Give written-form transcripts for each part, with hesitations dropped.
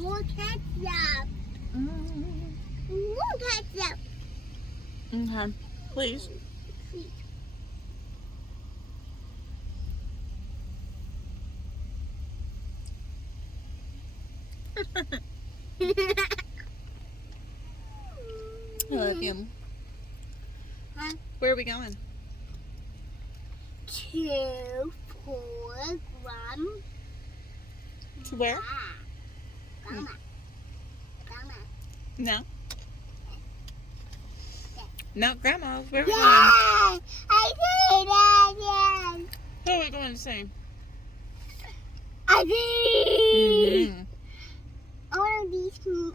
More ketchup. More ketchup. Okay, please. I love you. Huh? Where are we going? 2 4 gram. To where? Grandma. Grandma. No. No, Grandma's. Where are we Yeah! going? I did that, yes. Who are we going to see? I did. Mm-hmm. All of these can.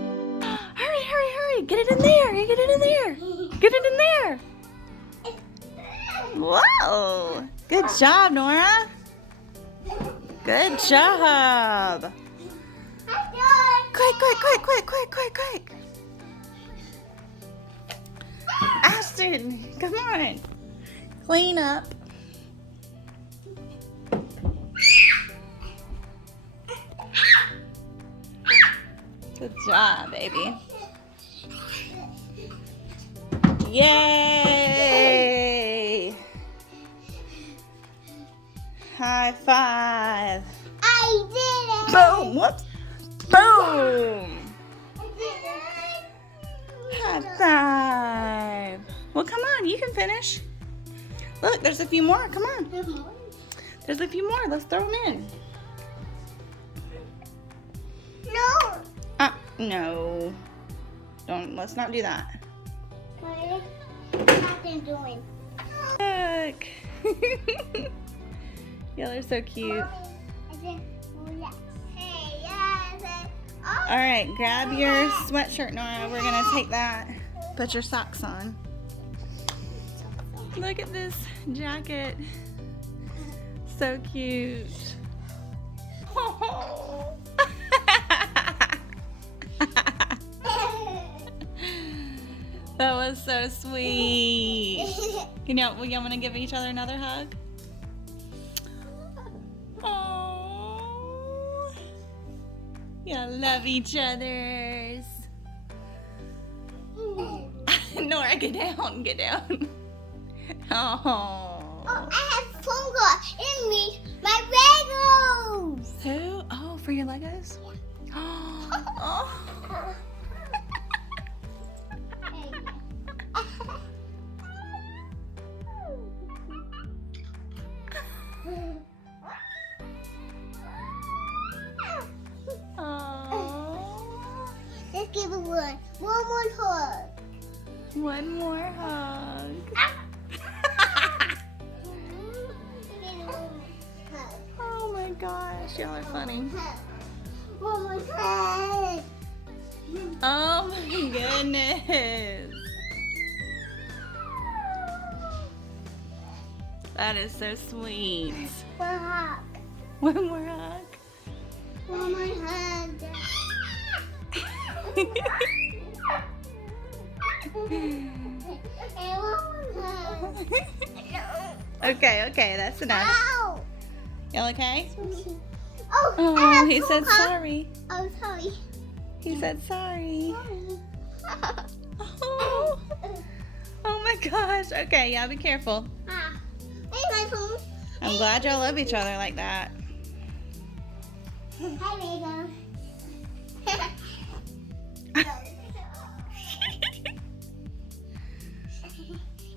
Hurry, hurry, hurry. Get it in there. You get it in there. Get it in there. Whoa. Good job, Nora. Good job. Quick, quick, quick, quick, quick, quick, quick. Ashton, come on. Clean up. Good job, baby. Yay! High five. I did it. Boom! Whoops! Boom! I did it. High five. Well, come on, you can finish. Look, there's a few more. Come on. There's a few more. Let's throw them in. No. No. Let's not do that. What have been doing? Look. Y'all are so cute. All right, grab your sweatshirt, Nora. We're gonna take that. Put your socks on. Look at this jacket. So cute. That was so sweet. Y'all want to give each other another hug? Oh, y'all love each other's. Nora, get down, get down. Oh. I have fungal in me. My Legos. Who? Oh, for your Legos? Oh. Let's give it one. One more hug. One more hug. Oh my gosh, y'all are funny. One more hug. Oh my goodness. That is so sweet. One hug. One more hug. One more hug. Okay, that's enough. Ow. Y'all okay? Oh, I Oh, have he said fungal. sorry. Oh, sorry. He said sorry. Sorry. Oh, oh my gosh. Okay, y'all be careful. Hey, my phone. I'm glad y'all love each other like that. Hi, Lego.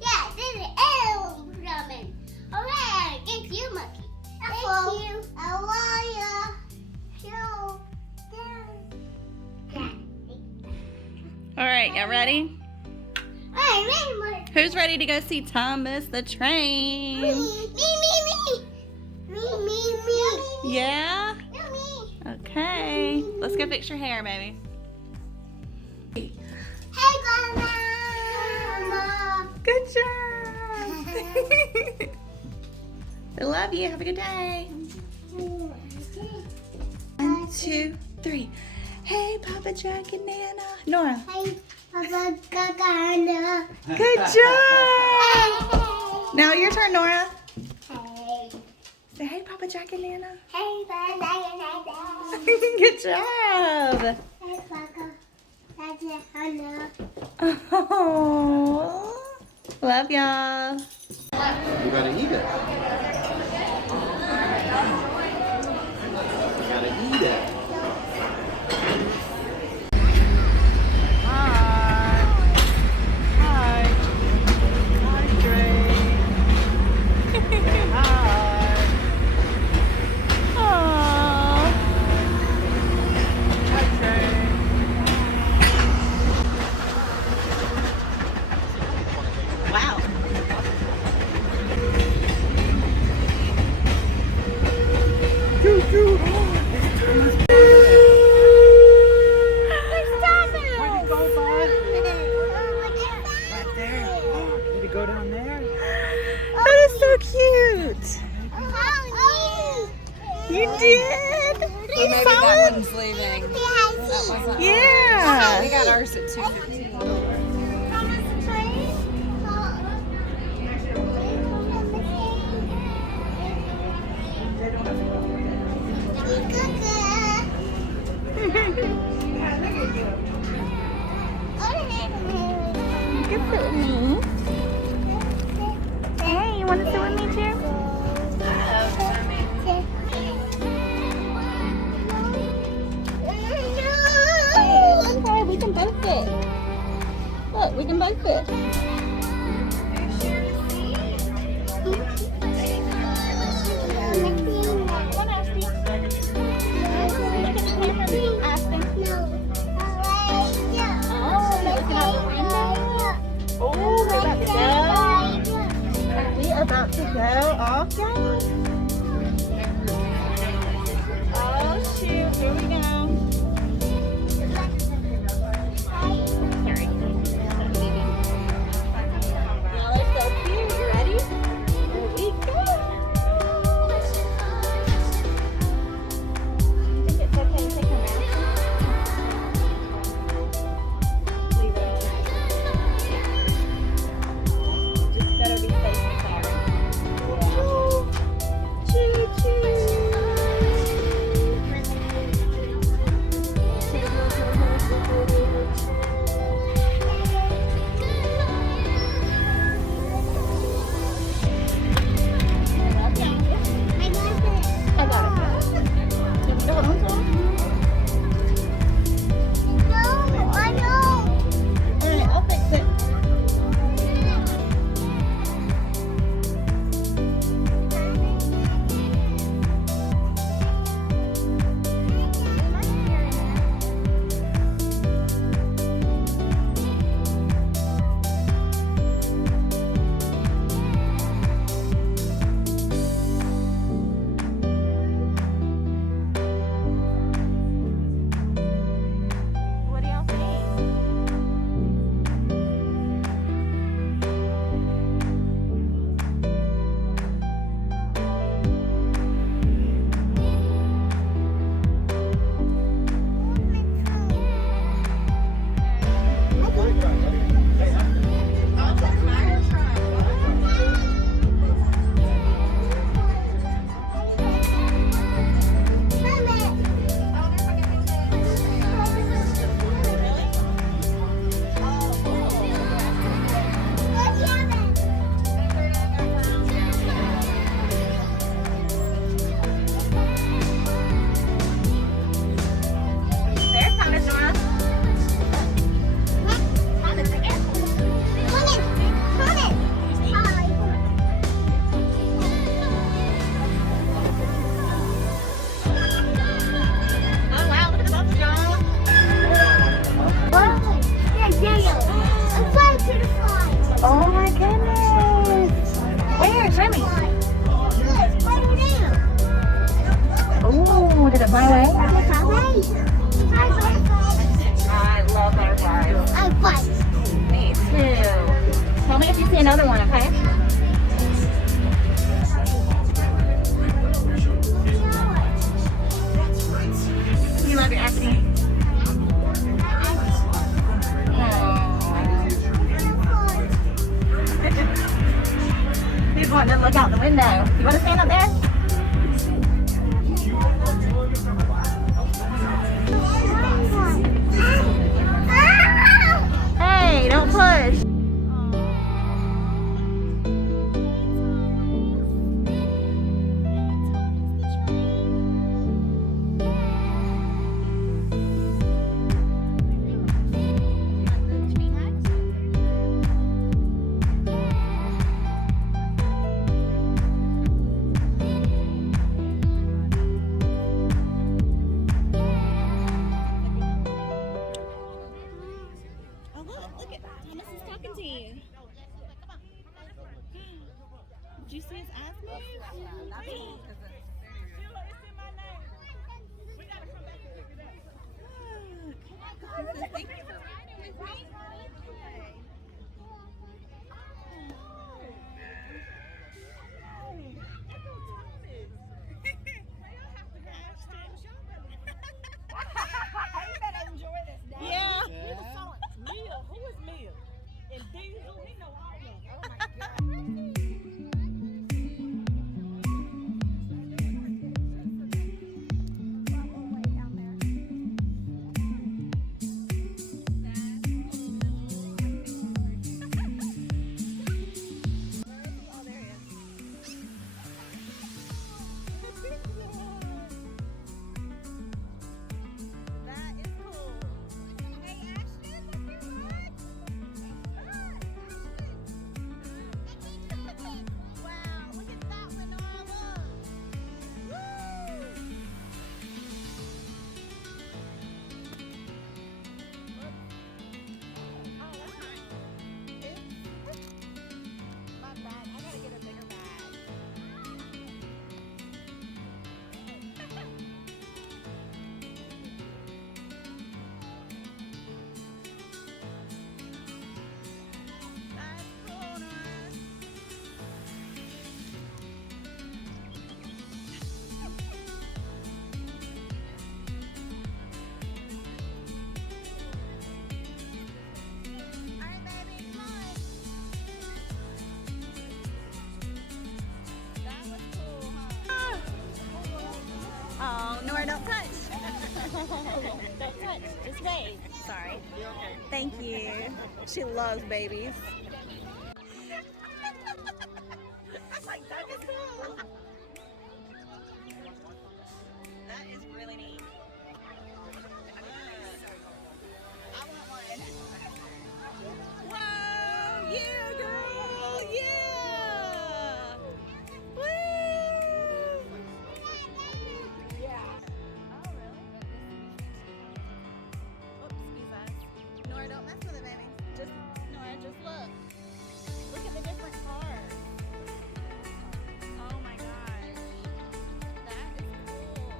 Yeah, this is animal ramen. Alright, thank you, Monkey. Thank you. I want you. All right, y'all ready? Alright, Who's ready to go see Thomas the me, Train? me. Yeah? No, me. Okay. Let's go fix your hair, baby. Hey, Grandma. Good job. I love you. Have a good day. 1, 2, 3. Hey, Papa Jack and Nana. Nora. Hey, Papa Gagana. Good job. Now your turn, Nora. Hey. Say hey, Papa Jack and Nana. Hey, Papa. Good job. Hey, Papa. Gagana. Oh, love y'all. You gotta eat it. You gotta eat it. Hi. Hi. Hi, Dre. Hi. Aww. Hi, Dre. Wow. Where'd you go, bud? Right there. Need to go down there. That is so cute. You did. You Maybe saw that it? one's leaving. Yeah. We got ours at 2:15. You can sit with me. Hey, you want to sit with me too? Okay, we can both sit. Look, we can both sit. Oh, we're about to go. We are about to go off, guys. Oh, shoot. Here we go. Sorry. fight. Me too. Tell me if you see another one, okay? You love your Anthony? He's wanting to look out the window. You want to stand up there? Hey, don't push. Look at Thomas is talking to you. Did you see his eyes move? Yeah. Mia, who is Mia? And Diesel, he know all of them. Oh my God. Oh, Nora, don't touch. Don't touch. Just wave. Sorry. Thank you. She loves babies. Like, that is cool. That is really neat. I want one. Whoa! Yeah, girl! Yeah! Woo! Nora, don't mess with it, baby. Just, Nora, just look. Look at the different cars. Oh my gosh. That is cool.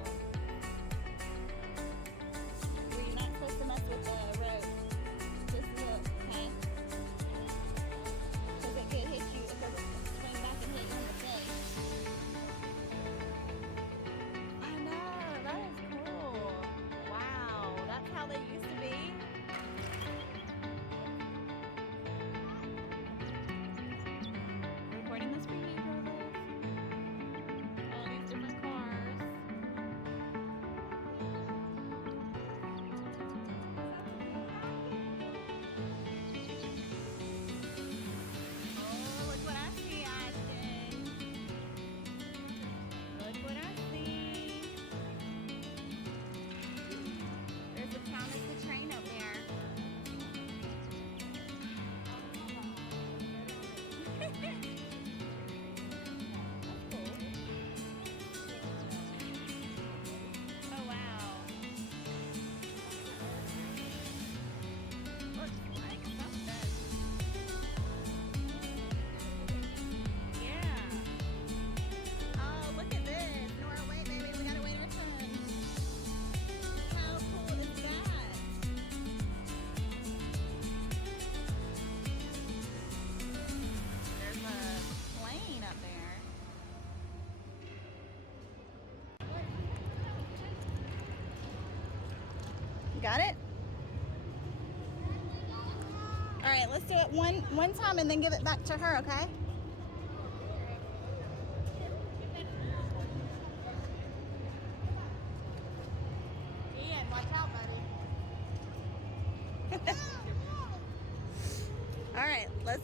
Got it? All right, let's do it one time and then give it back to her, okay? Ian, watch out, buddy. All right, let's.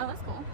Oh, that's cool.